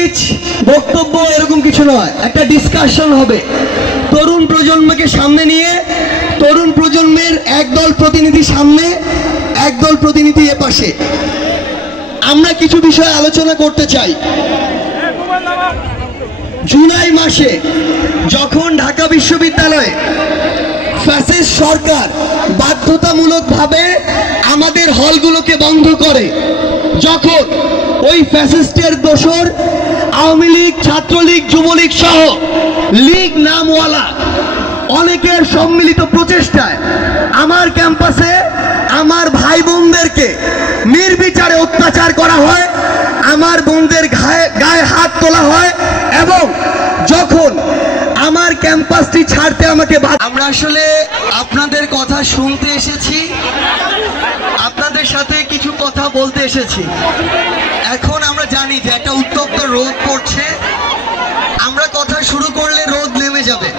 Speech বক্তব্য এরকম কিছু নয়, একটা ডিসকাশন হবে তরুণ প্রজন্মকে সামনে নিয়ে। তরুণ প্রজন্মের একদল প্রতিনিধি সামনে, একদল প্রতিনিধি এপাশে। আমরা কিছু বিষয় আলোচনা করতে চাই। জুলাই মাসে যখন ঢাকা বিশ্ববিদ্যালয়ে ফ্যাসিস্ট সরকার বাধ্যতামূলকভাবে আমাদের হলগুলোকে বন্ধ করে, যখন ওই ফ্যাসিস্টের দোসর আওয়ামী লীগ, ছাত্রলীগ, যুবলীগ সহ লীগ নামওয়ালা অনেকের সম্মিলিত প্রচেষ্টায় আমার ক্যাম্পাসে আমার ভাই বোনদেরকে নির্বিচারে অত্যাচার করা হয়, আমার বোনদের গায়ে হাত তোলা হয়, এবং যখন আমার ক্যাম্পাসটি ছাড়তে আমাকে আমরা আসলে আপনাদের কথা শুনতে এসেছি, আপনাদের সাথে কিছু কথা বলতে এসেছি। এখন আমরা জানি যে একটা উত্তপ্ত রোদ পড়ছে, আমরা কথা শুরু করলে রোদ নেমে যাবে।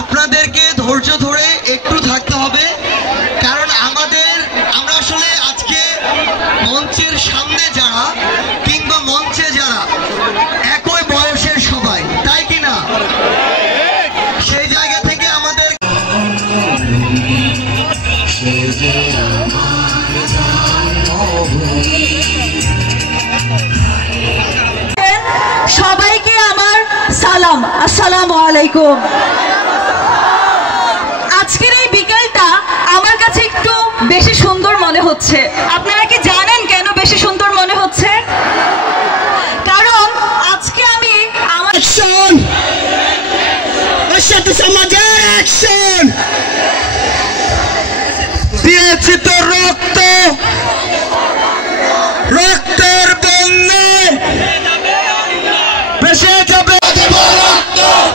আপনাদেরকে ধৈর্য ধরে একটু থাকতে হবে, কারণ আমরা আসলে আজকে মঞ্চের সামনে যারা কিংবা মঞ্চে যারা একই বয়সের সবাই, তাই কিনা? সেই জায়গা থেকে আমাদের সবাইকে আমার সালাম, আসসালামু আলাইকুম। আজকের এই বিকেলটা আমার কাছে একটু বেশি সুন্দর মনে হচ্ছে। আপনারা কি জানেন কেন বেশি সুন্দর মনে হচ্ছে? কারণ আজকে আমি আমার দিয়েছি তো রক্ত, রক্তের বন্যায় ভেসে যাবে,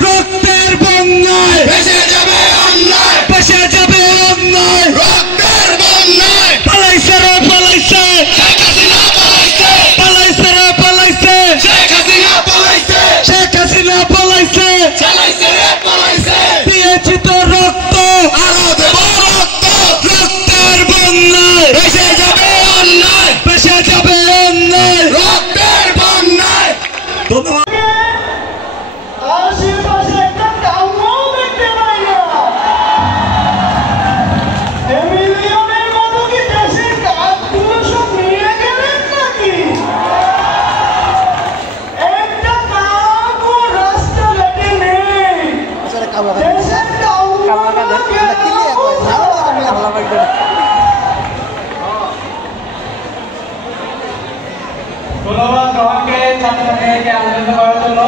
রক্তের বন্যায় ভেসে যাবে অন্যায়, ভেসে যাবে অন্যায়, রক্তের বন্যায়। পালাইছে রে পালাইছে, শেখ হাসিনা পালাইছে, পালাইছে রে পালাইছে, শেখ হাসিনা পালাইছে, শেখ হাসিনা পালাইছে, চালাইছে রে পালাইছে। দিয়েছি তো রক্ত, আরো দেব রক্ত, রক্তের বন্যায় ভেসে যাবে অন্যায়, ভেসে যাবে অন্যায়, রক্তের বন্যায়। ধন্যবাদ। ধন্যবাদ গ্রহণকে ছাত্রছাত্রীদেরকে আলোচিত করার জন্য।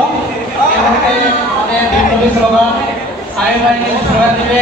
এই মুহূর্তে আমাদের বিপ্লবী স্লোগান সাহেব ভাই স্লোগান দিবে।